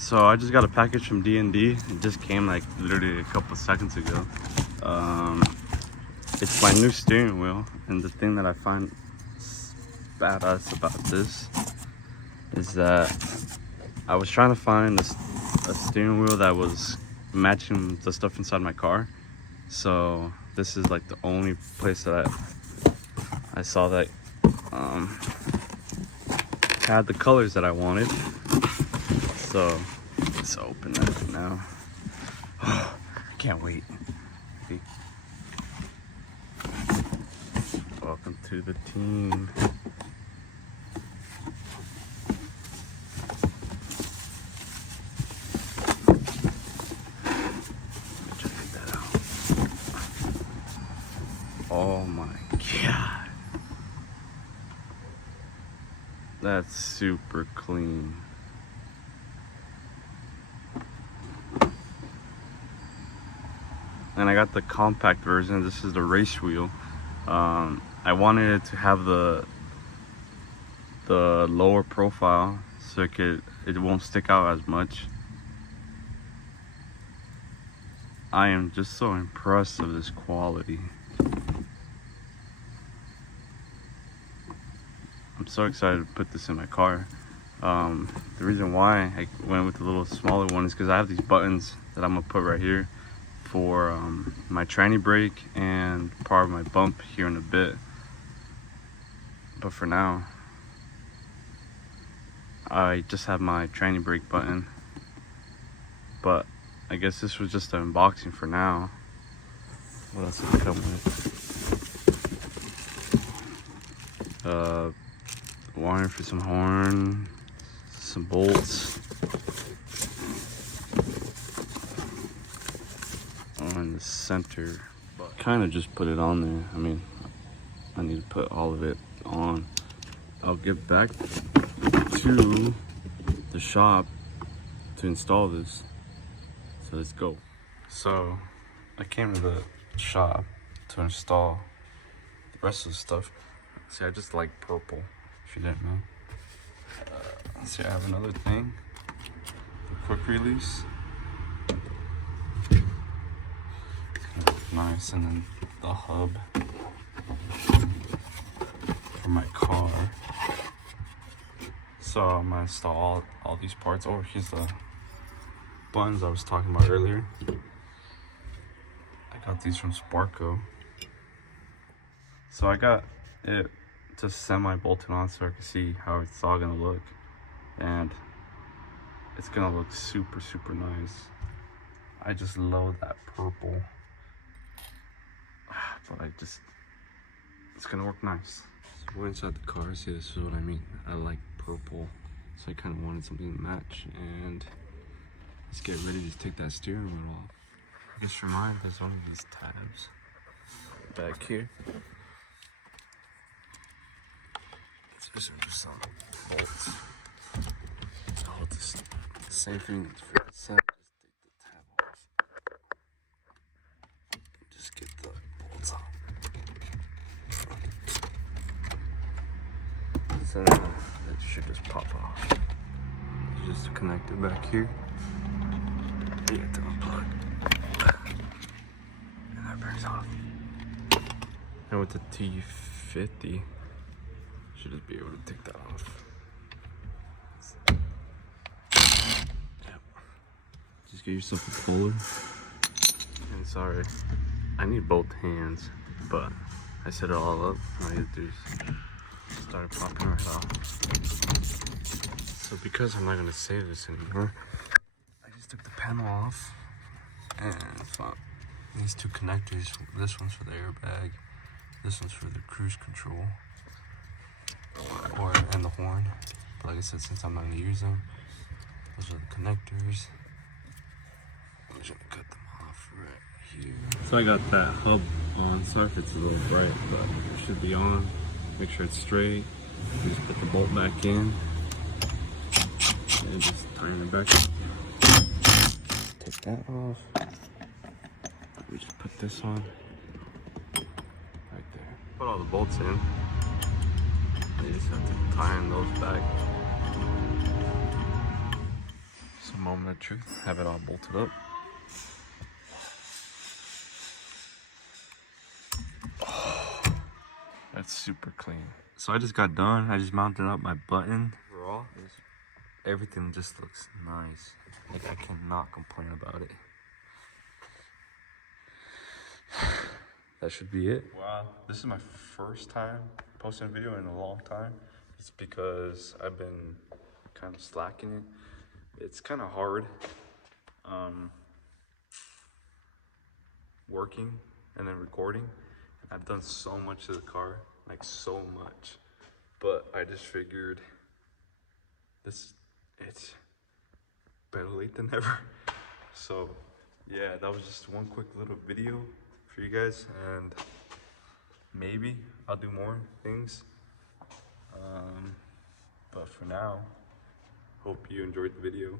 So I just got a package from D&D. It just came like literally a couple seconds ago. It's my new steering wheel, and the thing that I find badass about this is that I was trying to find a steering wheel that was matching the stuff inside my car. So this is like the only place that I saw that had the colors that I wanted. So let's open that now. I can't wait. Welcome to the team. Check that out. Oh my god. That's super clean. And I got the compact version. This is the race wheel. I wanted it to have the lower profile so it won't stick out as much. I am just so impressed of this quality. I'm so excited to put this in my car. The reason why I went with the little smaller one is because I have these buttons that I'm gonna put right here for my tranny brake and part of my bump here in a bit. But for now, I just have my tranny brake button. But I guess this was just an unboxing for now. What else did it come with? Wire for some horn, some bolts. In the center, but kind of just put it on there. I mean, I need to put all of it on. I'll get back to the shop to install this. So let's go. So I came to the shop to install the rest of the stuff. See, I just like purple, if you didn't know. See, I have another thing, the quick release. Nice, and then the hub for my car. So I'm gonna install all these parts. Oh, here's the buttons I was talking about earlier. I got these from Sparco. So I got it just semi-bolted on so I can see how it's all gonna look, and it's gonna look super nice. I just love that purple. But it's gonna work nice. So we're inside the car. See, this is what I mean. I like purple, so I kind of wanted something to match. And let's get ready to take that steering wheel off. Just remind, there's one of these tabs back here. These are just some bolts. Oh, this same thing for the set. Just take the tab off. Just get the bolts off. So it should just pop off. Just connect it back here. You have to unplug. And that brings off. And with the T50, should just be able to take that off. Yep. Just get yourself a puller. And sorry, I need both hands, but I set it all up. All I need to do is start popping right off. So because I'm not gonna save this anymore, I just took the panel off and found these two connectors. This one's for the airbag, this one's for the cruise control, and the horn. But like I said, since I'm not gonna use them, those are the connectors. I'm just gonna cut them off right here. So I got that hub on. Sorry if it's a little bright, but it should be on. Make sure it's straight. You just put the bolt back in and just tighten it back up. Take that off. We just put this on right there. Put all the bolts in. You just have to tighten those back. So moment of truth. Have it all bolted up. Oh, that's super clean. So I just got done. I just mounted up my button. Overall, everything just looks nice. Like, I cannot complain about it. That should be it. Wow, this is my first time posting a video in a long time. It's because I've been kind of slacking it. It's kind of hard working and then recording. I've done so much to the car, like so much. But I just figured it's better late than never. So yeah, that was just one quick little video for you guys, and maybe I'll do more things. But for now, hope you enjoyed the video.